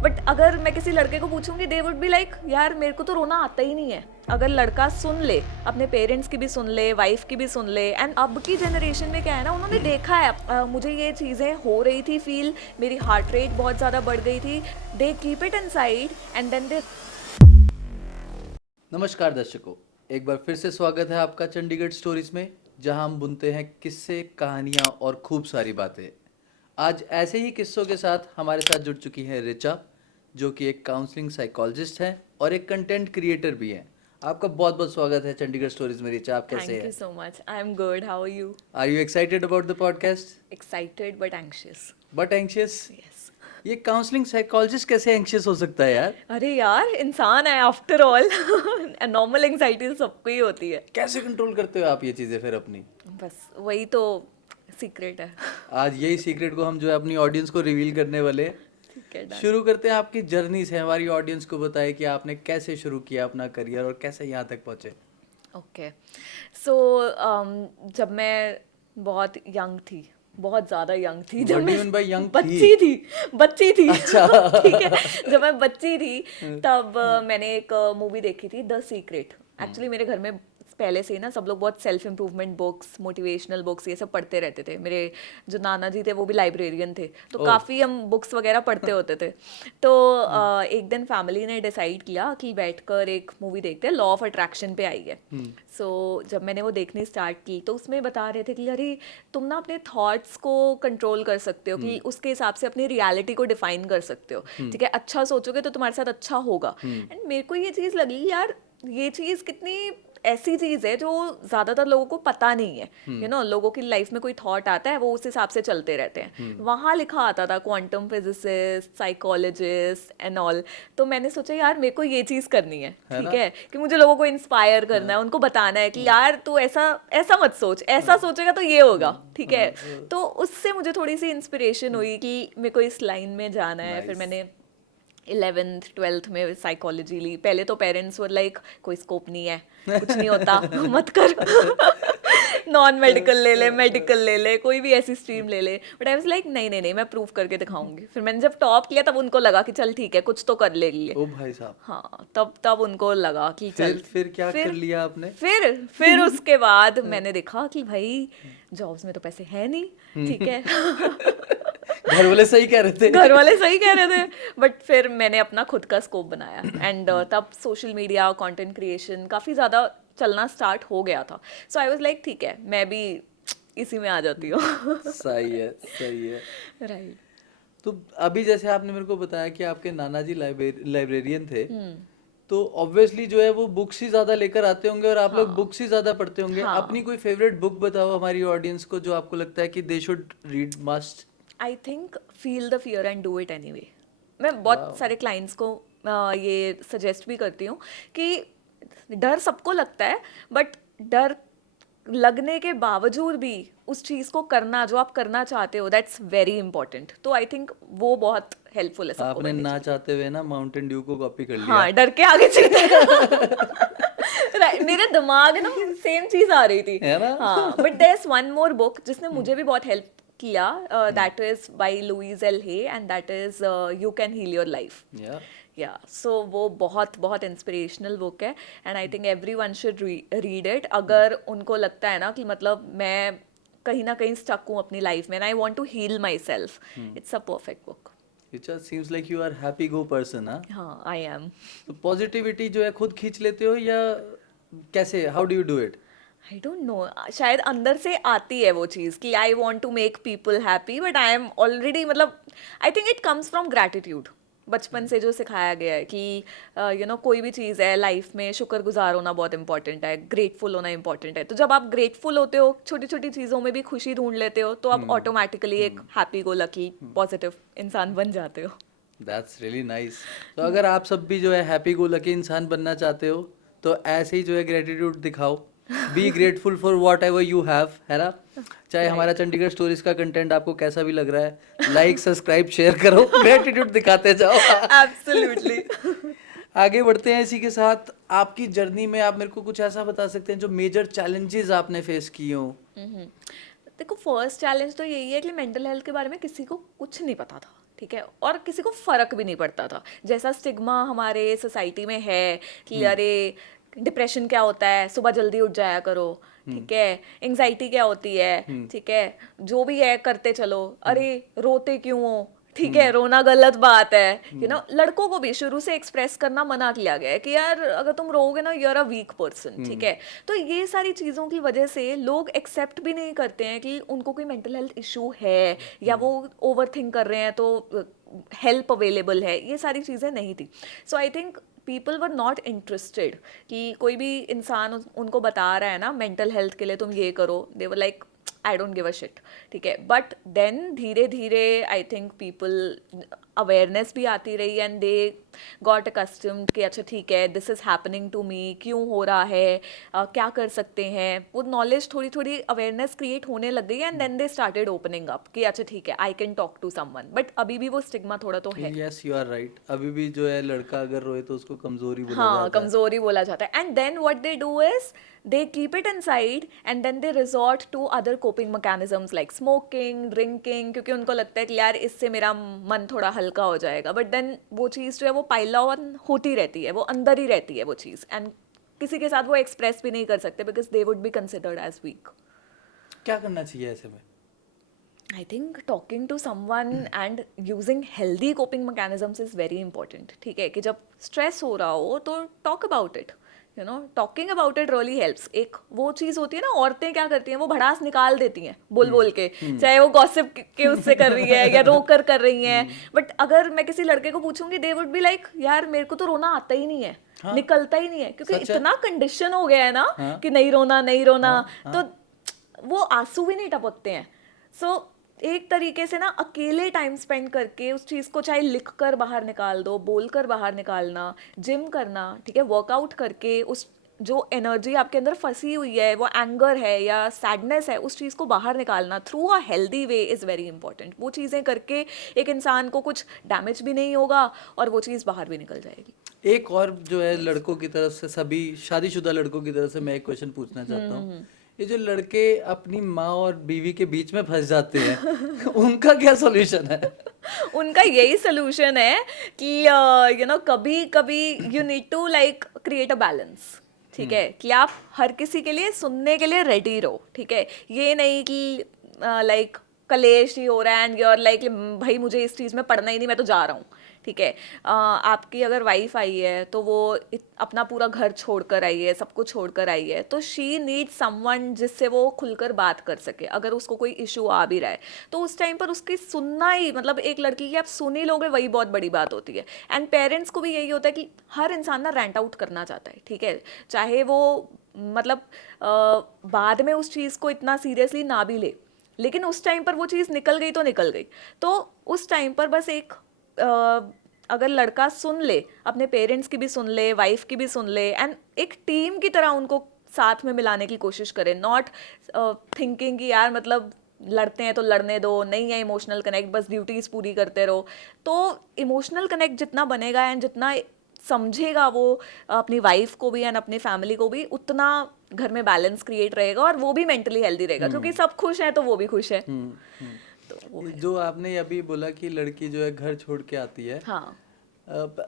But अगर मैं किसी लड़के को पूछूंगी दे वुड बी लाइक यार मेरे को तो रोना आता ही नहीं है। अगर लड़का सुन ले, अपने पेरेंट्स की भी सुन ले, वाइफ की भी सुन ले, एंड अब की जनरेशन में क्या है ना, उन्होंने देखा है मुझे ये चीज़ें हो रही थी फील, मेरी हार्ट रेट बहुत ज़्यादा बढ़ गई थी, they keep it inside and then they. नमस्कार दर्शकों, एक बार फिर से स्वागत है आपका चंडीगढ़ स्टोरीज में, जहां हम बुनते हैं किस्से, कहानियां और खूब सारी बातें। आज ऐसे ही किस्सों के साथ हमारे साथ जुड़ चुकी हैं रिचा, जो कि एक काउंसलिंग साइकोलॉजिस्ट हैं और एक कंटेंट क्रिएटर भी हैं। आपका बहुत बहुत स्वागत है चंडीगढ़ स्टोरीज में। रिचा, आप कैसे थैंक यू हैं? So much, I am good, how are you? Are you excited about the podcast? Excited but anxious. But anxious? Yes. ये काउंसलिंग साइकोलॉजिस्ट कैसे एंग्शियस हो सकता है यार? अरे यार, इंसान है आफ्टर ऑल। नॉर्मल एंग्जाइटी सबको ही होती है। कैसे कंट्रोल करते हो आप ये चीज़ें फिर अपनी? बस वही तो सीक्रेट है। आज यही सीक्रेट को हम जो है अपनी ऑडियंस को रिवील करने वाले हैं। ठीक है, done। शुरू करते हैं आपकी जर्नी से। हमारी ऑडियंस को बताएं कि आपने कैसे शुरू किया अपना करियर और कैसे यहाँ तक पहुँचे। ओके, सो जब मैं बहुत यंग थी, बहुत ज़्यादा यंग थी, जब What do you मैं mean by young बच्ची थी अच्छा। ठीक है, जब मैं बच्ची थी तब मैंने एक मूवी देखी थी, द सीक्रेट। एक्चुअली मेरे घर में पहले से ही ना सब लोग बहुत self improvement books, motivational books ये सब पढ़ते रहते थे। मेरे जो नाना जी थे वो भी लाइब्रेरियन थे, तो काफ़ी हम बुक्स वगैरह पढ़ते होते थे। तो एक दिन फैमिली ने डिसाइड किया कि बैठकर एक मूवी देखते हैं, लॉ ऑफ अट्रैक्शन पे आई है। सो जब मैंने वो देखनी स्टार्ट की तो उसमें बता रहे थे कि अरे तुम ना अपने थॉट्स को कंट्रोल कर सकते हो, कि उसके हिसाब से अपनी रियलिटी को डिफाइन कर सकते हो। ठीक है, अच्छा सोचोगे तो तुम्हारे साथ अच्छा होगा। एंड मेरे को ये चीज़ लगी यार, ये चीज़ कितनी ऐसी चीज़ है जो ज़्यादातर लोगों को पता नहीं है। यू नो, लोगों की लाइफ में कोई थॉट आता है, वो उस हिसाब से चलते रहते हैं। वहाँ लिखा आता था quantum physicist, psychologist and all. तो मैंने सोचा यार मेरे को ये चीज़ करनी है। ठीक है, कि मुझे लोगों को इंस्पायर करना है, उनको बताना है कि यार तू ऐसा ऐसा मत सोच, ऐसा सोचेगा तो ये होगा। ठीक है, तो उससे मुझे थोड़ी सी इंस्पिरेशन हुई कि मेरे को इस लाइन में जाना है। फिर मैंने 11th 12th में साइकोलॉजी ली। पहले तो पेरेंट्स वर लाइक कोई स्कोप नहीं है, कुछ नहीं होता, मत कर। नॉन मेडिकल ले ले, मेडिकल ले ले, कोई भी ऐसी स्ट्रीम ले ले। बट आई वाज लाइक नहीं नहीं नहीं, मैं प्रूव करके दिखाऊंगी। फिर मैंने जब टॉप किया तब उनको लगा कि चल ठीक है, कुछ तो कर लेगी ये। ओ भाई साहब। हाँ, तब उनको लगा कि चल। फिर क्या कर लिया आपने? फिर उसके बाद मैंने देखा कि भाई जॉब्स में तो पैसे है नहीं। ठीक है। घर वाले सही कह रहे थे। घर वाले सही कह रहे थे, बट फिर मैंने अपना खुद का स्कोप बनाया एंड तब सोशल मीडिया, कंटेंट क्रिएशन काफ़ी ज़्यादा चलना स्टार्ट हो गया था। सो आई वाज लाइक ठीक है, मैं भी इसी में आ जाती हूँ। सही है, सही है। राइट। तो अभी जैसे आपने मेरे को बताया कि आपके नाना जी लाइब्रेरियन थे, तो ऑब्वियसली जो है वो बुक्स ही ज्यादा लेकर आते होंगे और आप लोग बुक्स ही ज्यादा पढ़ते होंगे। अपनी कोई फेवरेट बुक बताओ हमारी ऑडियंस को, जो आपको लगता है कि they should read must. I think feel the fear and do it anyway. मैं बहुत सारे क्लाइंट्स को ये सजेस्ट भी करती हूँ कि डर सबको लगता है, बट डर लगने के बावजूद भी उस चीज़ को करना जो आप करना चाहते हो, दैट्स वेरी इंपॉर्टेंट। तो आई थिंक वो बहुत हेल्पफुल है सबको। आपने ना चाहते हुए ना माउंटेन ड्यू को कॉपी कर लिया। हाँ, डर के आगे चलते। मेरे दिमाग में ना सेम चीज आ रही थी, है ना? हाँ। But there is one more book जिसने मुझे भी बहुत हेल्प किया, that is by Louise L Hay and that is you can heal your life. Yeah so वो बहुत बहुत इंस्पिरेशनल बुक है and I think everyone should read it. अगर उनको लगता है ना कि मतलब मैं कहीं ना कहीं स्टक हूँ अपनी लाइफ में and I want to heal myself, it's a perfect book. It just seems like you are happy go person, हाँ? हाँ, आई एम। तो पॉजिटिविटी जो है खुद खींच लेते हो या कैसे? How do you do it? I don't know, शायद अंदर से आती है वो चीज़ कि I want to make people happy, but I am already, मतलब I think it comes from gratitude. बचपन से जो सिखाया गया है कि यू नो कोई भी चीज़ है लाइफ में, शुक्रगुजार होना बहुत इंपॉर्टेंट है, ग्रेटफुल होना इंपॉर्टेंट है। तो जब आप ग्रेटफुल होते हो, छोटी छोटी चीज़ों में भी खुशी ढूंढ लेते हो, तो आप ऑटोमेटिकली एक हैप्पी गो लकी पॉजिटिव इंसान बन जाते हो। That's really nice. तो अगर आप सब भी जो है हैप्पी गो लकी इंसान बनना चाहते हो तो ऐसे ही जो है ग्रेटिट्यूड दिखाओ। Be grateful for what ever you have, है ना? चाहे हमारा चंडीगढ़ स्टोरीज का कंटेंट आपको कैसा भी लग रहा है, लाइक सब्सक्राइब शेयर करो, ग्रेटिट्यूड दिखाते जाओ। एब्सोल्युटली। आगे बढ़ते हैं इसी के साथ। आपकी जर्नी में आप मेरे को कुछ ऐसा बता सकते हैं जो मेजर चैलेंजेस आपने फेस किए हो? देखो, फर्स्ट चैलेंज तो यही है कि मेंटल हेल्थ के बारे में किसी को कुछ नहीं पता था। ठीक है, और किसी को फर्क भी नहीं पड़ता था। जैसा स्टिग्मा हमारे सोसाइटी में है कि अरे डिप्रेशन क्या होता है, सुबह जल्दी उठ जाया करो, ठीक है, एंजाइटी क्या होती है, ठीक है, जो भी है करते चलो, अरे रोते क्यों हो, ठीक है, रोना गलत बात है, लड़कों को भी शुरू से एक्सप्रेस करना मना किया गया है कि यार अगर तुम रोओगे ना you are a weak person, ठीक है। तो ये सारी चीज़ों की वजह से लोग एक्सेप्ट भी नहीं करते हैं कि उनको कोई मेंटल हेल्थ इशू है या वो ओवर थिंक कर रहे हैं तो हेल्प अवेलेबल है, ये सारी चीज़ें नहीं थी। So I think people were not interested कि कोई भी इंसान उनको बता रहा है ना मेंटल हेल्थ के लिए तुम ये करो, they were like I don't give a shit, ठीक है। बट देन धीरे धीरे आई थिंक पीपल अवेयरनेस भी आती रही एंड दे गॉट अकस्टम्ड कि अच्छा ठीक है this is happening to me, क्यों हो रहा है, क्या कर सकते हैं, वो नॉलेज थोड़ी थोड़ी अवेयरनेस क्रिएट होने लग गई and then they started opening up कि अच्छा ठीक है I can talk to someone. But अभी भी वो स्टिग्मा थोड़ा तो है। यस यू आर राइट, अभी भी जो है लड़का अगर रोए तो उसको कमजोरी बोला हाँ, जाता है। कमजोरी बोला जाता है। And then what they do is they keep it inside and then they resort to other coping mechanisms like smoking, drinking, क्योंकि उनको लगता है कि यार इससे मेरा मन थोड़ा हल्का हो जाएगा। बट देन वो चीज़ जो है वो पाइल ऑन होती रहती है, वो अंदर ही रहती है वो चीज़, एंड किसी के साथ वो एक्सप्रेस भी नहीं कर सकते because they would be considered as weak. क्या करना चाहिए ऐसे में? I think talking to someone and using healthy coping mechanisms is very important, ठीक है, कि जब स्ट्रेस हो रहा हो तो talk about it, talking about it really helps. एक वो चीज़ होती है ना, औरतें क्या करती हैं, वो भड़ास निकाल देती हैं बोल बोल के, चाहे वो गॉसिप के उससे कर रही है या रो कर रही हैं। बट अगर मैं किसी लड़के को पूछूंगी दे वुड बी लाइक यार मेरे को तो रोना आता ही नहीं है, निकलता ही नहीं है, क्योंकि इतना कंडीशन हो गया है ना कि नहीं रोना नहीं रोना, तो वो आंसू भी नहीं टपकते हैं। सो एक तरीके से ना अकेले टाइम स्पेंड करके उस चीज़ को चाहे लिख कर बाहर निकाल दो, बोल कर बाहर निकालना, जिम करना, ठीक है, वर्कआउट करके उस जो एनर्जी आपके अंदर फंसी हुई है, वो एंगर है या सैडनेस है, उस चीज़ को बाहर निकालना through a healthy way is very important. वो चीज़ें करके एक इंसान को कुछ डैमेज भी नहीं होगा और वो चीज़ बाहर भी निकल जाएगी। एक और जो है लड़कों की तरफ से, सभी शादीशुदा लड़कों की तरफ से मैं एक क्वेश्चन पूछना चाहता हूँ। ये जो लड़के अपनी माँ और बीवी के बीच में फंस जाते हैं उनका क्या सॉल्यूशन है? उनका यही सोल्यूशन है कि कभी कभी you need to like create a balance, ठीक है, कि आप हर किसी के लिए सुनने के लिए रेडी रहो, ठीक है। ये नहीं कि लाइक कलेश ही हो रहा है एंड यू आर लाइक भाई मुझे इस चीज़ में पढ़ना ही नहीं, मैं तो जा रहा हूँ, ठीक है। आपकी अगर वाइफ आई है तो वो अपना पूरा घर छोड़कर आई है, सब कुछ छोड़कर आई है, तो शी नीड समवन जिससे वो खुलकर बात कर सके। अगर उसको कोई इशू आ भी रहा है तो उस टाइम पर उसकी सुनना ही, मतलब एक लड़की की आप सुन ही लोगे वही बहुत बड़ी बात होती है। एंड पेरेंट्स को भी यही होता है कि हर इंसान ना रेंट आउट करना चाहता है, ठीक है, चाहे वो मतलब बाद में उस चीज़ को इतना सीरियसली ना भी ले, लेकिन उस टाइम पर वो चीज़ निकल गई तो निकल गई। तो उस टाइम पर बस एक अगर लड़का सुन ले, अपने पेरेंट्स की भी सुन ले, वाइफ की भी सुन ले, एंड एक टीम की तरह उनको साथ में मिलाने की कोशिश करे, नॉट थिंकिंग कि यार मतलब लड़ते हैं तो लड़ने दो, नहीं है इमोशनल कनेक्ट, बस ड्यूटीज पूरी करते रहो। तो इमोशनल कनेक्ट जितना बनेगा एंड जितना समझेगा वो अपनी वाइफ को भी एंड अपनी फैमिली को भी, उतना घर में बैलेंस क्रिएट रहेगा और वो भी मेंटली हेल्दी रहेगा, क्योंकि सब खुश हैं तो वो भी खुश है। तो वो है। जो आपने अभी बोला कि लड़की जो है घर छोड़ के आती है, हाँ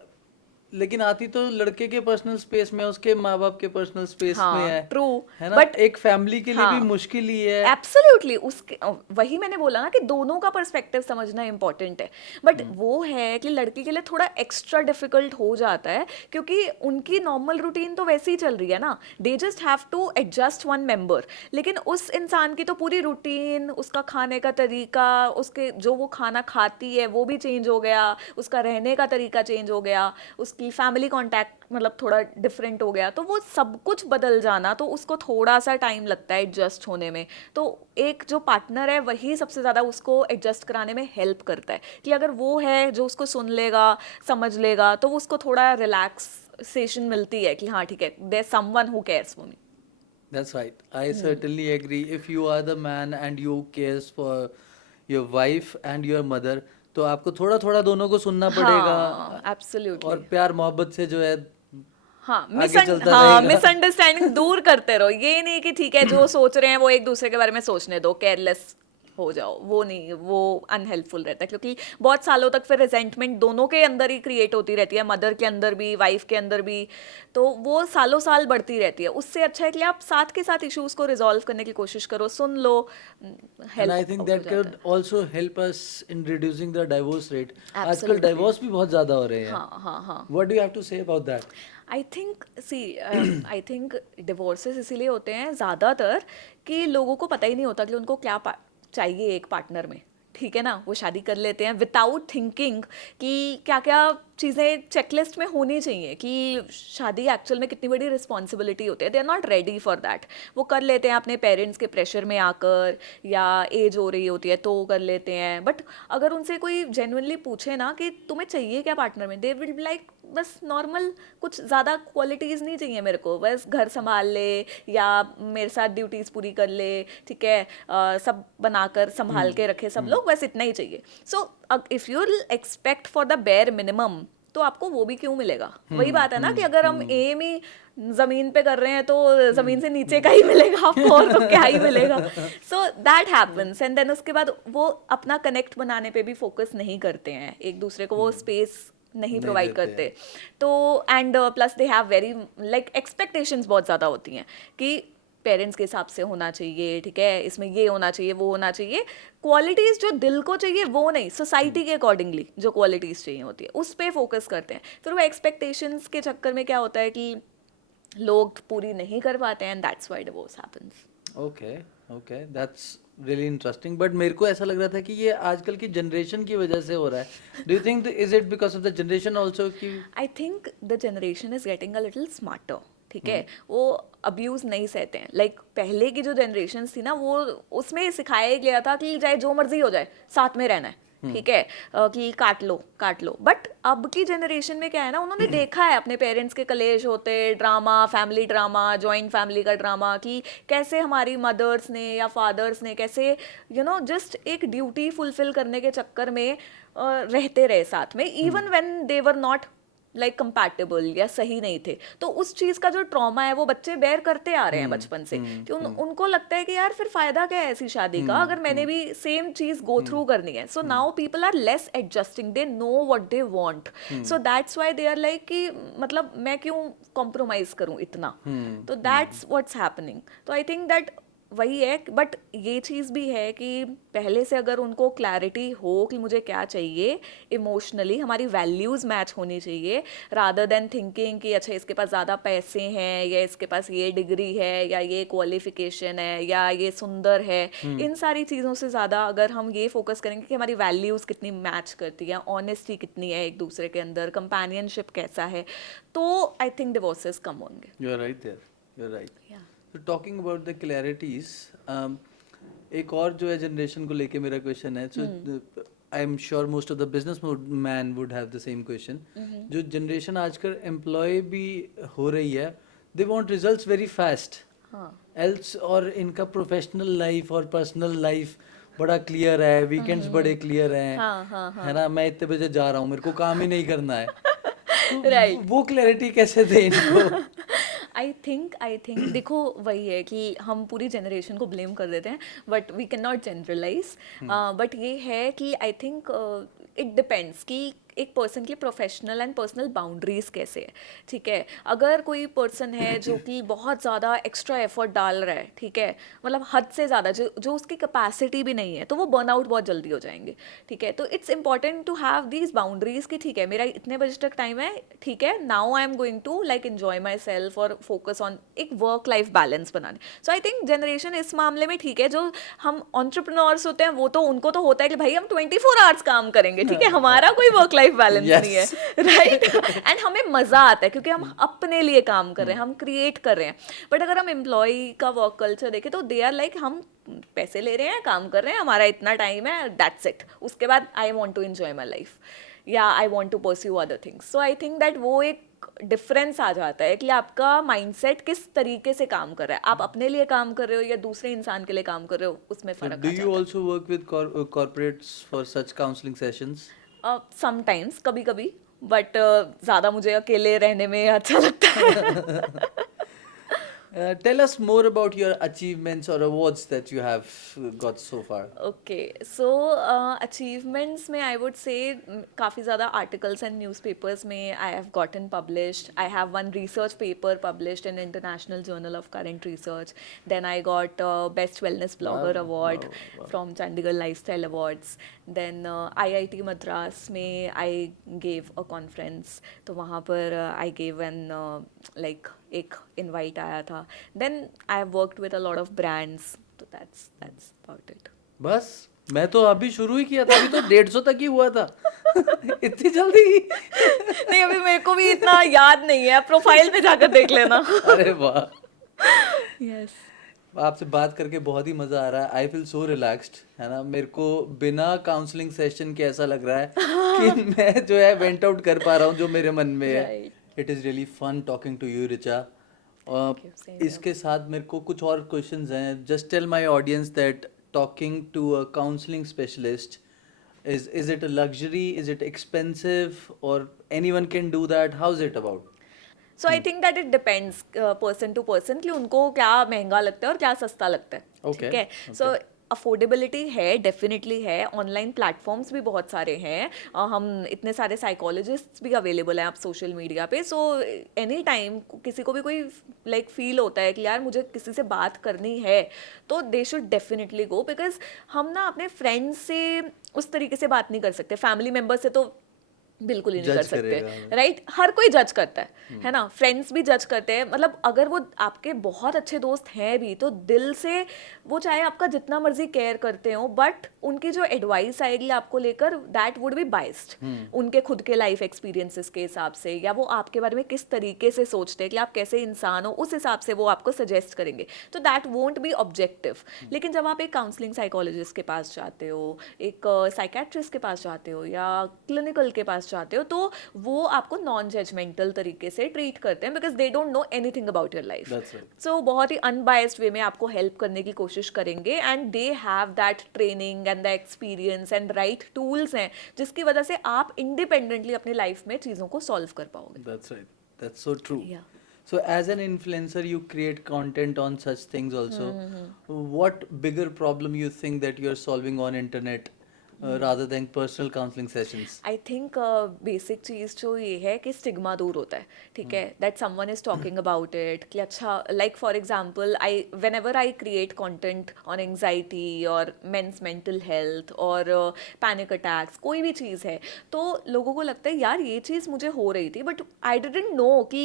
लेकिन आती तो लड़के के पर्सनल स्पेस में, उसके माँ बाप के पर्सनल स्पेस में है, ट्रू, है ना? बट एक फैमिली के लिए भी मुश्किल ही है। एब्सोल्युटली, उसके वही मैंने बोला ना कि दोनों का पर्सपेक्टिव समझना इंपॉर्टेंट है। बट वो है कि लड़की के लिए थोड़ा एक्स्ट्रा डिफिकल्ट हो जाता है, क्योंकि उनकी नॉर्मल रूटीन तो वैसे ही चल रही है ना, they just have to adjust one member. लेकिन उस इंसान की तो पूरी रूटीन, उसका खाने का तरीका, उसके जो वो खाना खाती है वो भी चेंज हो गया, उसका रहने का तरीका चेंज हो गया, उसकी फैमिली कांटेक्ट मतलब थोड़ा डिफरेंट हो गया, तो वो सब कुछ बदल जाना, तो उसको थोड़ा सा टाइम लगता है एडजस्ट होने में। तो एक जो पार्टनर है वही सबसे ज़्यादा उसको एडजस्ट कराने में हेल्प करता है, कि अगर वो है जो उसको सुन लेगा, समझ लेगा, तो उसको थोड़ा रिलैक्सेशन मिलती है कि हाँ ठीक है, there someone who cares for me. That's right. I certainly agree. If you are the man and you cares for your wife and your mother, तो आपको थोड़ा थोड़ा दोनों को सुनना पड़ेगा, एब्सोल्युटली। और प्यार मोहब्बत से जो है हाँ, आगे चलता रहेगा। मिसअंडरस्टैंडिंग दूर करते रहो। ये नहीं कि ठीक है जो सोच रहे हैं वो एक दूसरे के बारे में सोचने दो, केयरलेस हो जाओ, वो नहीं, वो अनहेल्पफुल रहता है, क्योंकि बहुत सालों तक फिर रिजेंटमेंट दोनों के अंदर ही क्रिएट होती रहती है, मदर के अंदर भी, वाइफ के अंदर भी, तो वो सालों साल बढ़ती रहती है। उससे अच्छा है कि आप साथ के साथ इश्यूज को रिजॉल्व करने की कोशिश करो, सुन लो, एंड आई हेल्प थिंक हो दैट जाता कैन है। Also help us in reducing the divorce rate. आजकल Absolutely. डाइवोर्स भी बहुत ज़्यादा हो रहे हैं। हाँ हाँ हाँ। What do you have to say about that? I think see I think divorces इसीलिए होते हैं ज़्यादातर कि लोगों को पता ही नहीं होता कि उनको क्या चाहिए एक पार्टनर में, ठीक है ना। वो शादी कर लेते हैं विदाउट थिंकिंग कि क्या क्या चीज़ें चेकलिस्ट में होनी चाहिए, कि शादी एक्चुअल में कितनी बड़ी रिस्पॉन्सिबिलिटी होती है। They are not ready for that. वो कर लेते हैं अपने पेरेंट्स के प्रेशर में आकर, या एज हो रही होती है तो कर लेते हैं। बट अगर उनसे कोई जेन्युइनली पूछे ना कि तुम्हें चाहिए क्या पार्टनर में, दे विल बी लाइक बस नॉर्मल, कुछ ज़्यादा क्वालिटीज़ नहीं चाहिए मेरे को, बस घर संभाल ले या मेरे साथ ड्यूटीज़ पूरी कर ले, ठीक है, सब बनाकर संभाल के रखे सब लोग, बस इतना ही चाहिए। So if you expect for the bare minimum, तो आपको वो भी क्यों मिलेगा। वही बात है ना कि अगर हम एम ही जमीन पे कर रहे हैं तो जमीन से नीचे का ही मिलेगा आपको, और तो क्या ही मिलेगा। So that happens, and then उसके बाद वो अपना कनेक्ट बनाने पे भी फोकस नहीं करते हैं, एक दूसरे को वो स्पेस नहीं प्रोवाइड देते करते। तो and plus they have very like expectations बहुत ज़्यादा होती हैं कि पेरेंट्स के हिसाब से होना चाहिए, ठीक है, इसमें ये होना चाहिए, वो होना चाहिए। क्वालिटीज़ जो दिल को चाहिए वो नहीं, सोसाइटी के अकॉर्डिंगली जो क्वालिटीज़ चाहिए होती है उस पर फोकस करते हैं। फिर वो एक्सपेक्टेशंस के चक्कर में क्या होता है कि लोग पूरी नहीं कर पाते हैं, and that's why divorce happens. Okay okay, that's really interesting. But मेरे को ऐसा लग रहा था कि ये आजकल की जनरेशन की वजह से हो रहा है। Do you think is it because of the generation also कि I think the generation is getting a little smarter, ठीक है, वो अब्यूज़ नहीं सहते हैं। लाइक पहले की जो जनरेशन थी ना, वो उसमें सिखाया गया था कि चाहे जो मर्जी हो जाए साथ में रहना है, ठीक है, कि काट लो। बट अब की जनरेशन में क्या है ना, उन्होंने देखा है अपने पेरेंट्स के कलेश होते, drama, family drama, joint family का ड्रामा, कि कैसे हमारी मदर्स ने या फादर्स ने कैसे जस्ट एक ड्यूटी फुलफिल करने के चक्कर में रहते रहे साथ में, even when they were not like compatible या सही नहीं थे। तो उस चीज़ का जो ट्रॉमा है वो बच्चे बेयर करते आ रहे हैं बचपन से, कि उनको लगता है कि यार फिर फायदा क्या है ऐसी शादी का, अगर मैंने भी सेम चीज़ गो थ्रू करनी है। So now people are less adjusting, they know what they want, so that's why they are like कि मतलब मैं क्यों कॉम्प्रोमाइज करूं इतना। तो दैट्स व्हाट्स हैपनिंग। तो आई थिंक दैट वही है। बट ये चीज़ भी है कि पहले से अगर उनको क्लैरिटी हो कि मुझे क्या चाहिए इमोशनली, हमारी वैल्यूज़ मैच होनी चाहिए, रादर देन थिंकिंग कि अच्छा इसके पास ज़्यादा पैसे हैं, या इसके पास ये डिग्री है, या ये क्वालिफिकेशन है, या ये सुंदर है, इन सारी चीज़ों से ज़्यादा अगर हम ये फोकस करेंगे कि हमारी वैल्यूज़ कितनी मैच करती है, ऑनेस्टी कितनी है एक दूसरे के अंदर, कंपेनियनशिप कैसा है, तो आई थिंक डिवोर्सेस कम होंगे। You are right there, you are right. Yeah. तो टॉकिंग अबाउट द क्लैरिटीज, एक और जो है जनरेशन को लेके मेरा क्वेश्चन है, so I am sure most of the business man would have the same question. जो जनरेशन आजकल एम्प्लॉय भी हो रही है, they want results very fast, else, और इनका प्रोफेशनल लाइफ और पर्सनल लाइफ बड़ा क्लियर है, वीकेंड्स बड़े क्लियर हैं, है ना, मैं इतने बजे जा रहा हूँ, मेरे को काम ही नहीं करना है। तो Right. वो क्लैरिटी कैसे दे इनको? आई थिंक देखो वही है कि हम पूरी जनरेशन को ब्लेम कर देते हैं, but we can not generalise. But ये है कि आई थिंक इट डिपेंड्स कि एक पर्सन की प्रोफेशनल एंड पर्सनल बाउंड्रीज कैसे है, ठीक है। अगर कोई पर्सन है जो कि बहुत ज़्यादा एक्स्ट्रा एफर्ट डाल रहा है, ठीक है, मतलब हद से ज़्यादा, जो उसकी कैपेसिटी भी नहीं है, तो वो बर्नआउट बहुत जल्दी हो जाएंगे, ठीक है। तो it's important to have these boundaries कि ठीक है मेरा इतने बजे तक टाइम है, ठीक है, now I am going to like enjoy myself और फोकस ऑन एक वर्क लाइफ बैलेंस बनाने। सो आई थिंक जनरेशन इस मामले में ठीक है। जो हम एंटरप्रेन्योर्स होते हैं वो तो उनको तो होता है कि भाई हम 24 आवर्स काम करेंगे, ठीक है, हमारा कोई वर्क लाइफ बैलेंस नहीं है, राइट। एंड हमें मजा आता है क्योंकि हम अपने लिए काम कर रहे हैं, हम क्रिएट कर रहे हैं। बट अगर हम एम्प्लॉय का वर्क कल्चर देखें तो दे आर लाइक हम पैसे ले रहे हैं, काम कर रहे हैं, हमारा इतना टाइम है, दैट्स इट। उसके बाद I want to enjoy my life या I want to pursue other things. So I think that वो एक डिफरेंस आ जाता है कि आपका माइंडसेट किस तरीके से काम कर रहा है, आप अपने लिए काम कर रहे हो या दूसरे इंसान के लिए काम कर रहे हो, उसमें फर्क आ डू जाता यू है। Also work with corporates for such counselling sessions? Sometimes, कभी कभी, बट ज़्यादा मुझे अकेले रहने में अच्छा लगता है। Tell us more about your achievements or awards that you have got so far. Okay, so achievements में I would say काफ़ी ज़्यादा articles and newspapers में I have gotten published. I have one research paper published in International Journal of Current Research. Then I got Best Wellness Blogger Wow, Award wow, wow. from Chandigarh Lifestyle Awards. Then IIT Madras में I gave a conference. तो वहाँ पर I gave an like एक invite आया था. Then I have worked with a lot of brands. तो that's about it. बस मैं तो अभी शुरू ही किया था, अभी तो 150 तक ही हुआ था। इतनी जल्दी? नहीं, अभी मेरे को भी इतना याद नहीं है, प्रोफाइल पे जाकर देख लेना। अरे वाह, यस, आपसे बात करके बहुत ही मजा आ रहा है। आई फील सो रिलैक्स्ड, है ना। मेरे को बिना काउंसलिंग सेशन के ऐसा लग रहा है कि मैं जो है वेंट आउट कर पा रहा हूँ जो मेरे मन में है। Right. It is really fun talking to you Richa. you, same here. इसके साथ मेरे को कुछ और क्वेश्चंस हैं। Just tell my audience that talking to a counselling specialist is it a luxury, is it expensive, or anyone can do that? How's it about? So I think that it depends person to person कि उनको क्या महंगा लगता है और क्या सस्ता लगता है। Okay, ठीक है, सो अफोर्डेबिलिटी है, डेफिनेटली है। ऑनलाइन प्लेटफॉर्म्स भी बहुत सारे हैं। हम इतने सारे साइकोलॉजिस्ट्स भी अवेलेबल हैं आप सोशल मीडिया पे। सो एनी टाइम किसी को भी कोई लाइक फील होता है कि यार मुझे किसी से बात करनी है, तो they should definitely go, because हम ना अपने फ्रेंड्स से उस तरीके से बात नहीं कर सकते, फैमिली मेम्बर से तो बिल्कुल ही नहीं कर Judge करेगा। सकते, राइट। हर कोई जज करता है ना, फ्रेंड्स भी जज करते हैं। मतलब अगर वो आपके बहुत अच्छे दोस्त हैं भी तो दिल से वो चाहे आपका जितना मर्जी केयर करते हो, बट उनकी जो एडवाइस आएगी आपको लेकर दैट वुड बी बाइस्ड उनके खुद के लाइफ एक्सपीरियंसेस के हिसाब से, या वो आपके बारे में किस तरीके से सोचते हैं कि आप कैसे इंसान हो, उस हिसाब से वो आपको सजेस्ट करेंगे। तो दैट वोंट बी ऑब्जेक्टिव। लेकिन जब आप एक काउंसलिंग साइकोलॉजिस्ट के पास जाते हो, एक साइकेट्रिस्ट के पास जाते हो, या क्लिनिकल के पास जाते हो, तो वो आपको नॉन जजमेंटल तरीके से ट्रीट करते हैं, because they don't know anything about your life. That's right. सो बहुत ही अनबायस्ड वे में आपको हेल्प करने की कोशिश करेंगे, and they have that training and the experience and right tools हैं जिसकी वजह से आप इंडिपेंडेंटली अपनी लाइफ में चीज़ों को सॉल्व कर पाओगे। That's right. That's so true. Yeah. So as an influencer, you create content on such things also. What bigger problem you think that you're solving on internet rather than personal counseling sessions? I think basic चीज़ जो ये है कि stigma दूर होता है, ठीक है, that someone is talking about it, कि अच्छा like for example I whenever I create content on anxiety और मेंस मेंटल हेल्थ और पैनिक अटैक्स, कोई भी चीज़ है, तो लोगों को लगता है यार ये चीज़ मुझे हो रही थी, बट आई डिडंट नो कि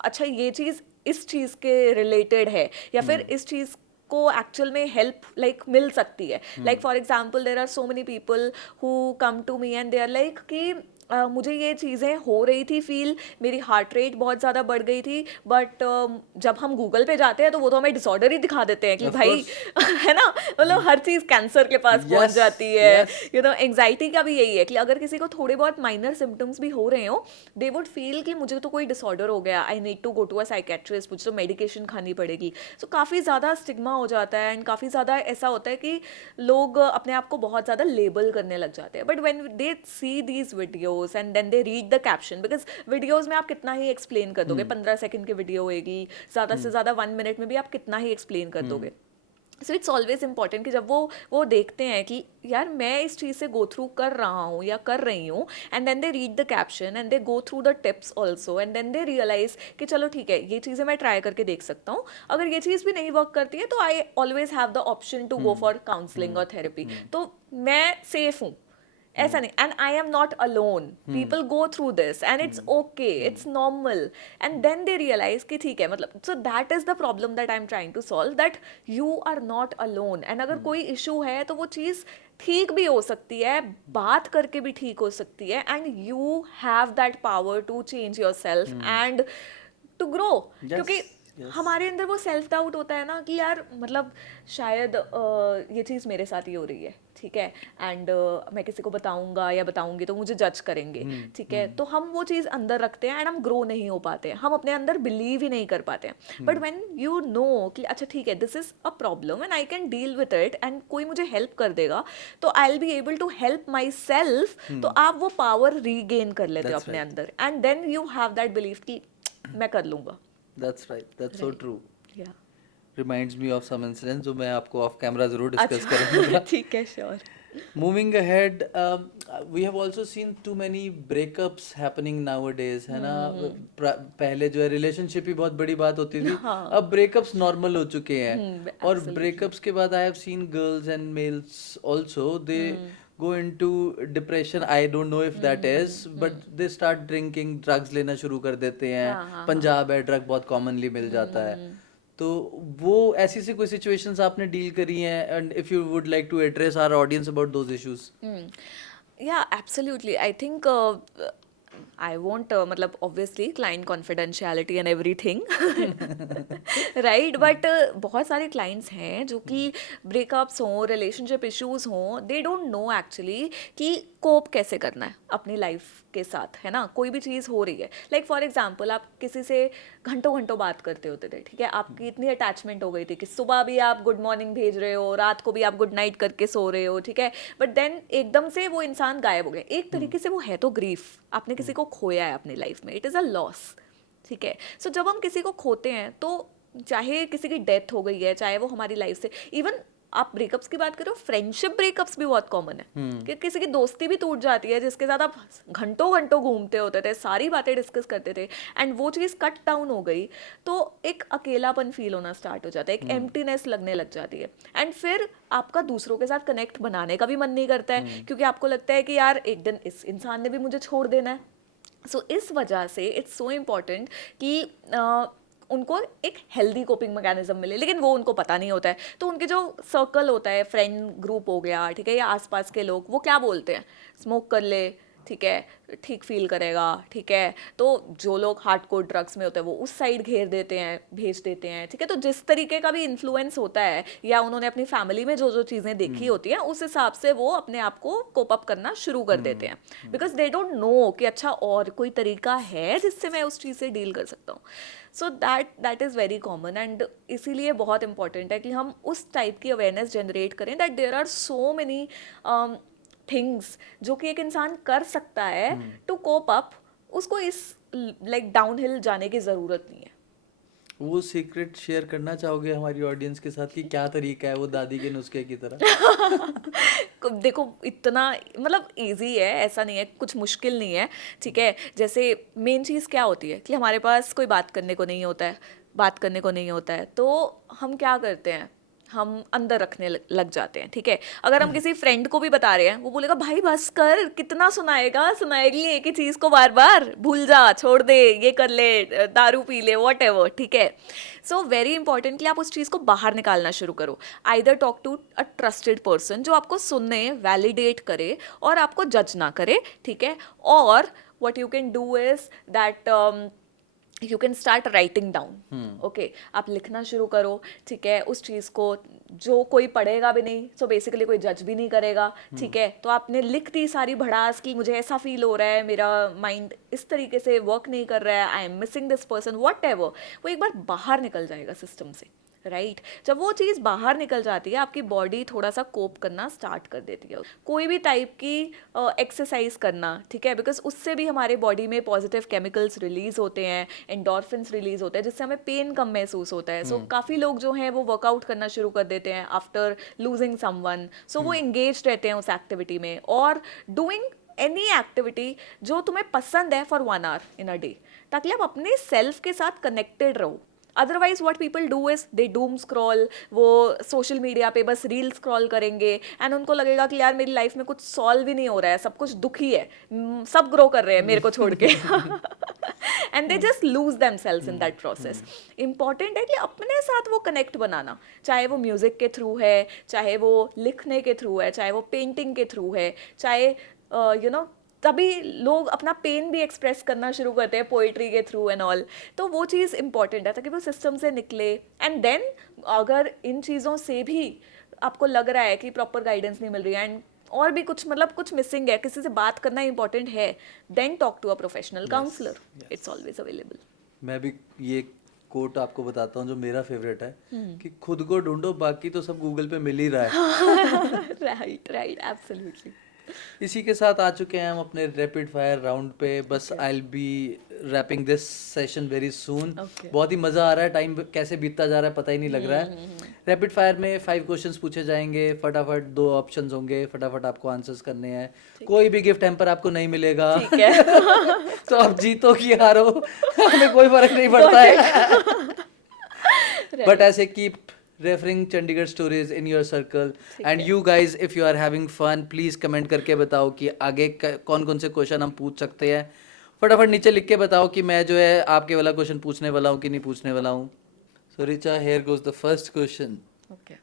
अच्छा ये चीज़ इस चीज़ के रिलेटेड है, या फिर इस चीज़ को एक्चुअल में हेल्प लाइक मिल सकती है। Like for example there are so many people who come to me and they are like कि मुझे ये चीज़ें हो रही थी फील, मेरी हार्ट रेट बहुत ज़्यादा बढ़ गई थी, बट जब हम गूगल पे जाते हैं तो वो तो हमें डिसऑर्डर ही दिखा देते हैं कि Of भाई course. है ना, मतलब हर चीज़ कैंसर के पास पहुंच Yes, जाती है। yes. यू नो एंग्जाइटी का भी यही है कि अगर किसी को थोड़े बहुत माइनर सिम्टम्स भी हो रहे हो, दे वुड फील कि मुझे तो कोई डिसऑर्डर हो गया, I need to go to a psychiatrist, मुझे तो मेडिकेशन खानी पड़ेगी। सो काफ़ी ज़्यादा स्टिग्मा हो जाता है, एंड काफ़ी ज़्यादा ऐसा होता है कि लोग अपने आप को बहुत ज़्यादा लेबल करने लग जाते हैं। But when they see these videos and then they read the caption, because videos में आप कितना ही एक्सप्लेन कर दोगे, 15 सेकंड की वीडियो होगी, ज़्यादा से ज़्यादा 1 मिनट में भी आप कितना ही एक्सप्लेन कर दोगे। सो इट्स ऑलवेज इंपॉर्टेंट कि जब वो देखते हैं कि यार मैं इस चीज़ से गो थ्रू कर रहा हूँ या कर रही हूँ, and then they read the caption and they go through the tips also, and then they realise कि चलो ठीक है ये चीज़ें मैं ट्राई करके देख सकता हूँ। अगर ये चीज़ भी नहीं वर्क करती है तो I always have the option to go for counselling और थेरेपी। तो मैं सेफ हूँ, ऐसा नहीं, and I am not alone, people go through this and it's okay, it's normal, and then they realise कि ठीक है, मतलब so that is the problem that I am trying to solve, that you are not alone. And अगर कोई issue है तो वो चीज़ ठीक भी हो सकती है, बात करके भी ठीक हो सकती है, and you have that power to change yourself and to grow. क्योंकि हमारे अंदर वो सेल्फ डाउट होता है ना कि यार मतलब शायद ये चीज़ मेरे साथ ही हो रही है, ठीक है, एंड मैं किसी को बताऊंगा या बताऊंगी तो मुझे जज करेंगे, ठीक है, तो हम वो चीज़ अंदर रखते हैं एंड हम ग्रो नहीं हो पाते हैं, हम अपने अंदर बिलीव ही नहीं कर पाते हैं। बट व्हेन यू नो कि अच्छा ठीक है this is a problem and I can deal with it, and कोई मुझे हेल्प कर देगा तो I will be able to help myself, तो आप वो पावर रीगेन कर लेते हो अपने अंदर, and then you have that believe कि मैं कर लूँगा। That's right. That's so true. Yeah reminds me of some incidents जो मैं आपको ऑफ कैमरा जरूर डिस्कस करूंगा. अच्छा ठीक है, sure. Moving ahead, we have also seen too many breakups happening nowadays, है ना. पहले जो है रिलेशनशिप ही बहुत बड़ी बात होती थी, अब ब्रेकअप्स नॉर्मल हो चुके हैं. और ब्रेकअप्स के बाद I have seen girls and males also, they go into depression. I don't know if that is, but they start drinking, drugs लेना शुरू कर देते हैं. पंजाब है, ड्रग बहुत कॉमनली मिल जाता है. तो वो ऐसी सी कोई सिचुएशंस आपने डील करी हैं, and if you would like to address our audience about those issues. Yeah, absolutely. I think I won't, मतलब obviously client confidentiality and everything, right? But बहुत सारे clients हैं जो कि breakups हों, relationship issues हों, they don't know actually कि cope कैसे करना है अपनी life के साथ, है ना. कोई भी चीज़ हो रही है, like for example आप किसी से घंटों घंटों बात करते होते थे, ठीक है, आपकी इतनी अटैचमेंट हो गई थी कि सुबह भी आप गुड मॉर्निंग भेज रहे हो, रात को भी आप गुड नाइट करके सो रहे हो, ठीक है, बट देन एकदम से वो इंसान गायब हो गया. एक तरीके से वो है तो ग्रीफ, आपने किसी को खोया है अपनी लाइफ में, इट इज़ अ लॉस, ठीक है. सो जब हम किसी को खोते हैं तो चाहे किसी की डेथ हो गई है, चाहे वो हमारी लाइफ से, इवन आप ब्रेकअप्स की बात करो, फ्रेंडशिप ब्रेकअप्स भी बहुत कॉमन है कि किसी की दोस्ती भी टूट जाती है जिसके साथ आप घंटों घंटों घूमते होते थे, सारी बातें डिस्कस करते थे, एंड वो चीज़ कट डाउन हो गई तो एक अकेलापन फील होना स्टार्ट हो जाता है, एक एम्प्टीनेस लगने लग जाती है, एंड फिर आपका दूसरों के साथ कनेक्ट बनाने का भी मन नहीं करता है क्योंकि आपको लगता है कि यार एक दिन इस इंसान ने भी मुझे छोड़ देना है. सो इस वजह से इट्स सो इम्पॉर्टेंट कि उनको एक हेल्दी कोपिंग मैकेनिज्म मिले, लेकिन वो उनको पता नहीं होता है. तो उनके जो सर्कल होता है, फ्रेंड ग्रुप हो गया, ठीक है, या आसपास के लोग, वो क्या बोलते हैं, स्मोक कर ले, ठीक है, ठीक फील करेगा, ठीक है. तो जो लोग हार्डकोर ड्रग्स में होते हैं वो उस साइड घेर देते हैं, भेज देते हैं, ठीक है. तो जिस तरीके का भी इन्फ्लुएंस होता है या उन्होंने अपनी फैमिली में जो जो चीज़ें देखी होती हैं उस हिसाब से वो अपने आप को कोप अप करना शुरू कर देते हैं, बिकॉज दे डोंट नो कि अच्छा और कोई तरीका है जिससे मैं उस चीज़ से डील कर सकता हूँ. So that is very common, and इसीलिए बहुत इंपॉर्टेंट है कि हम उस टाइप की अवेयरनेस जनरेट करें that there are so many things जो कि एक इंसान कर सकता है टू कोप अप. उसको इस लाइक डाउनहिल जाने की ज़रूरत नहीं है. वो सीक्रेट शेयर करना चाहोगे हमारी ऑडियंस के साथ कि क्या तरीका है वो दादी के नुस्खे की तरह? देखो इतना मतलब इजी है, ऐसा नहीं है, कुछ मुश्किल नहीं है, ठीक है. जैसे मेन चीज़ क्या होती है कि हमारे पास कोई बात करने को नहीं होता है, तो हम क्या करते हैं, हम अंदर रखने लग जाते हैं, ठीक है. अगर हम किसी फ्रेंड को भी बता रहे हैं, वो बोलेगा भाई बस कर, कितना सुनाएगी एक ही चीज़ को बार बार, भूल जा, छोड़ दे, ये कर ले, दारू पी ले, वॉट एवर, ठीक है. सो वेरी इंपॉर्टेंट कि आप उस चीज़ को बाहर निकालना शुरू करो. Either talk to a trusted person जो आपको सुनने, वैलिडेट करे और आपको जज ना करे, ठीक है. और what you can do is that you can start writing down. Okay, आप लिखना शुरू करो, ठीक है, उस चीज़ को जो कोई पढ़ेगा भी नहीं, सो बेसिकली कोई जज भी नहीं करेगा, ठीक है. तो आपने लिख दी सारी भड़ास कि मुझे ऐसा फील हो रहा है, मेरा माइंड इस तरीके से वर्क नहीं कर रहा है, I am missing this person, what ever, वो एक बार बाहर निकल जाएगा सिस्टम से, राइट. जब वो चीज़ बाहर निकल जाती है आपकी बॉडी थोड़ा सा कोप करना स्टार्ट कर देती है. कोई भी टाइप की एक्सरसाइज करना, ठीक है, बिकॉज उससे भी हमारे बॉडी में पॉजिटिव केमिकल्स रिलीज होते हैं, एंडोर्फिन्स रिलीज होते हैं, जिससे हमें पेन कम महसूस होता है. सो काफ़ी लोग जो हैं वो वर्कआउट करना शुरू कर देते हैं आफ्टर लूजिंग समवन. सो वो इंगेज रहते हैं उस एक्टिविटी में, और डूइंग एनी एक्टिविटी जो तुम्हें पसंद है for 1 hour in a day, ताकि आप अपने सेल्फ के साथ कनेक्टेड रहो. Otherwise what people do is they doom scroll, वो सोशल मीडिया पे बस रील स्क्रॉल करेंगे, एंड उनको लगेगा कि यार मेरी लाइफ में कुछ सॉल्व ही नहीं हो रहा है, सब कुछ दुखी है, सब ग्रो कर रहे हैं मेरे को छोड़ के, and they just lose themselves in that process. Important है कि अपने साथ वो कनेक्ट बनाना, चाहे वो म्यूजिक के थ्रू है, चाहे वो लिखने के थ्रू है, चाहे वो पेंटिंग के थ्रू है, चाहे यू नो तभी लोग अपना पेन भी एक्सप्रेस करना शुरू करते हैं पोइट्री के थ्रू एंड ऑल. तो वो चीज़ इंपॉर्टेंट है ताकि वो सिस्टम से निकले. एंड देन अगर इन चीज़ों से भी आपको लग रहा है कि प्रॉपर गाइडेंस नहीं मिल रही है एंड और भी कुछ मतलब कुछ मिसिंग है, किसी से बात करना इंपॉर्टेंट है, then talk to a professional counsellor. It's always available. मैं भी ये कोट आपको बताता हूँ जो मेरा फेवरेट है कि खुद को ढूंढो, बाकी तो सब गूगल पे मिल ही रहा है. Right, absolutely. इसी के साथ आ चुके हैं हम अपने रैपिड फायर राउंड पे। बस I will be wrapping this session very soon. Okay. बहुत ही मज़ा आ रहा है, टाइम कैसे बीतता जा रहा है पता ही नहीं लग रहा है। रैपिड फायर में 5 क्वेश्चंस पूछे जाएंगे, फटाफट 2 ऑप्शंस होंगे, फटाफट आपको आंसर्स करने हैं। कोई भी गिफ्ट हैम्पर आपको नहीं मिलेगा। ठीक है। तो आप जीतो कि हारो हमें कोई फर्क नहीं पड़ता है। But ऐसे keep referring Chandigarh stories in your circle and you guys if you are having fun please comment करके बताओ कि आगे कौन कौन से क्वेश्चन हम पूछ सकते हैं। फटाफट नीचे लिख के बताओ कि मैं जो है आपके वाला क्वेश्चन पूछने वाला हूँ कि नहीं पूछने वाला हूँ। So Richa, here goes the first question. Okay.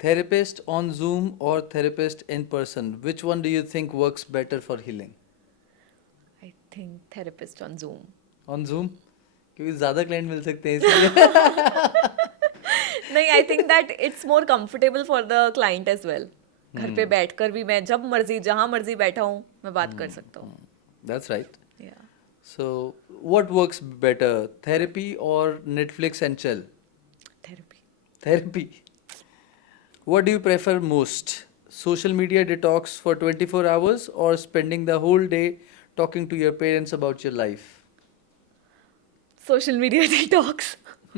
Therapist on Zoom or therapist in person? Which one do you think works better for healing? I think therapist on Zoom. On Zoom? क्योंकि ज़्यादा client मिल सकते हैं इसलिए। नहीं, I think that it's more comfortable for the client as well. घर पे बैठकर भी मैं जब मर्जी जहां मर्जी बैठा हूँ मैं बात कर सकता हूँ। That's right. Yeah. So, what works better, therapy or Netflix and chill? Therapy. Therapy. What do you prefer most? Social media detox for 24 hours or spending the whole day talking to your parents about your life? Social media detox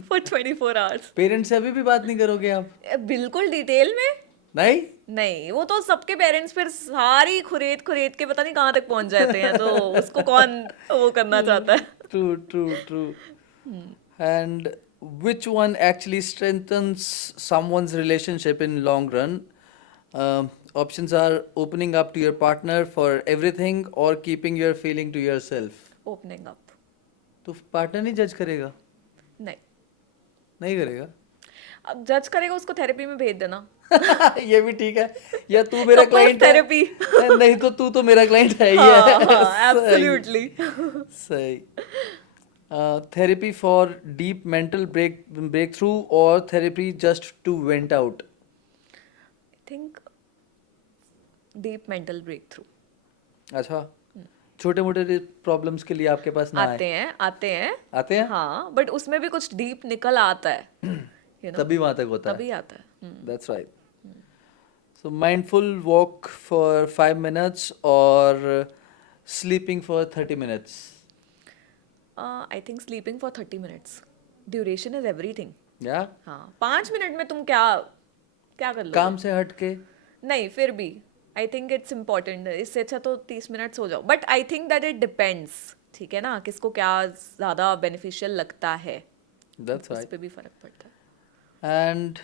for 24 hours. Parents से अभी भी बात नहीं करोगे आप? बिल्कुल detail में नहीं? नहीं, वो तो सबके पेरेंट्स फिर सारी खुरेद खुरेद के पता नहीं कहाँ तक पहुंच जाते हैं, तो उसको कौन वो करना चाहता है। True, true, true. And which one actually strengthens someone's relationship in long run? Options are opening up to your partner for everything or keeping your feeling to yourself. Opening up. तो पार्टनर नहीं जज करेगा? नहीं, नहीं करेगा? अब जज करेगा उसको थेरेपी में भेज देना। ये भी ठीक है। या तू मेरा क्लाइंट है? थेरेपी। नहीं तो तू तो मेरा क्लाइंट है ही है। एब्सोल्युटली। सही। Therapy for deep mental breakthrough or therapy just to vent out? I think deep mental breakthrough. अच्छा, छोटे मोटे प्रॉब्लम्स के लिए आपके पास ना आते हैं आते हैं? हाँ, बट उसमें भी कुछ डीप निकल आता है, you know, तभी वहां तक होता है। तभी आता है। That's right. So mindful walk for 5 minutes or sleeping for 30 minutes? I think sleeping for 30 minutes. Duration is everything. या हाँ, 5 मिनट में तुम क्या क्या कर लो? काम से हट के? नहीं, फिर भी आई थिंक इट्स इम्पोर्टेंट। इससे अच्छा तो 30 मिनट्स हो जाओ, but I think that it depends, ठीक है ना, किसको क्या ज़्यादा बेनिफिशियल लगता है, That's उस right. पे भी फर्क पड़ता है। एंड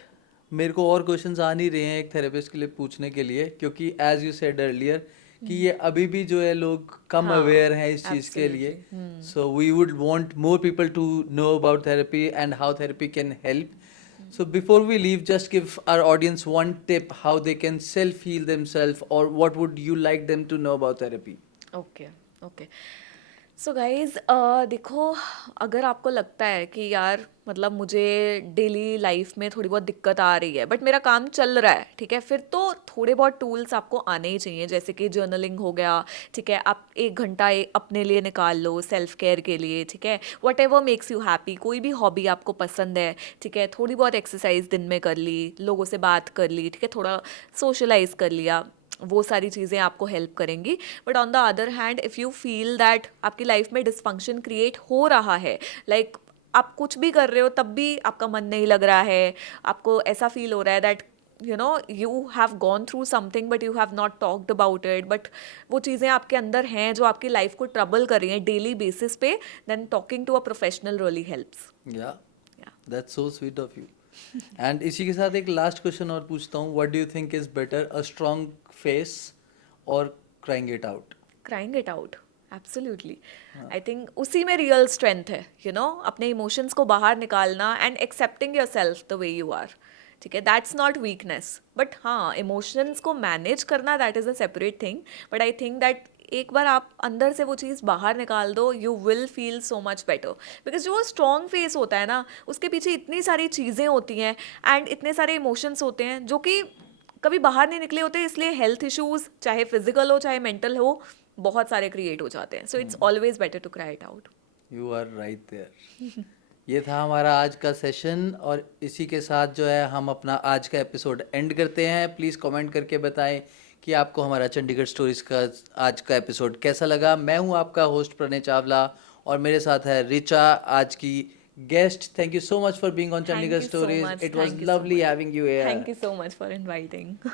मेरे को और क्वेश्चंस आ नहीं रहे हैं एक थेरेपिस्ट के लिए पूछने के लिए, क्योंकि एज यू सेड अर्लियर कि ये अभी भी जो है लोग कम हाँ, अवेयर हैं इस चीज़ के लिए। So we would want more people to know about therapy and how therapy can help. So before we leave, just give our audience one tip how they can self-heal themselves, or what would you like them to know about therapy? Okay okay. So guys देखो, अगर आपको लगता है कि यार मतलब मुझे daily life में थोड़ी बहुत दिक्कत आ रही है बट मेरा काम चल रहा है, ठीक है, फिर तो थोड़े बहुत टूल्स आपको आने ही चाहिए, जैसे कि जर्नलिंग हो गया, ठीक है, आप 1 घंटा अपने लिए निकाल लो सेल्फ केयर के लिए, ठीक है, what ever makes you happy, कोई भी हॉबी आपको पसंद है, ठीक है, थोड़ी बहुत एक्सरसाइज दिन में कर ली, लोगों से बात कर ली, ठीक है, थोड़ा सोशलाइज कर लिया, वो सारी चीज़ें आपको हेल्प करेंगी। But on the other hand if you feel that आपकी लाइफ में डिसफंक्शन क्रिएट हो रहा है, लाइक आप कुछ भी कर रहे हो तब भी आपका मन नहीं लग रहा है, आपको ऐसा फील हो रहा है that you know you have gone through something but you have not talked about it, but वो चीज़ें आपके अंदर हैं जो आपकी लाइफ को ट्रबल कर रही हैं डेली बेसिस पे, then talking to a professional really helps. Yeah, that's so sweet of you. And इसी के साथ एक लास्ट क्वेश्चन और पूछता हूँ. What do you think is better, a strong face or crying it out? Crying it out, absolutely. I think उसी में real strength है, यू नो, अपने इमोशंस को बाहर निकालना and accepting yourself the way you are, ठीक है, that's not weakness, but हाँ इमोशंस को मैनेज करना that is a separate thing, but I think that एक बार आप अंदर से वो चीज़ बाहर निकाल दो, you will feel so much better, because जो स्ट्रॉन्ग फेस होता है ना उसके पीछे इतनी सारी चीज़ें होती हैं एंड इतने सारे इमोशंस होते हैं जो कि कभी बाहर नहीं निकले होते, इसलिए हेल्थ इश्यूज चाहे फिजिकल हो चाहे मेंटल हो बहुत सारे क्रिएट हो जाते हैं, so it's always better to cry it out. You are right there. ये था हमारा आज का सेशन और इसी के साथ जो है हम अपना आज का एपिसोड एंड करते हैं. प्लीज़ कमेंट करके बताएं कि आपको हमारा चंडीगढ़ स्टोरीज का आज का एपिसोड कैसा लगा। मैं हूं आपका होस्ट प्रणय चावला और मेरे साथ है रिचा, आज की guest. Thank you so much for being on Thank Chandigarh you so stories. much. It was Thank you so lovely much. Having you here. Thank you so much for inviting.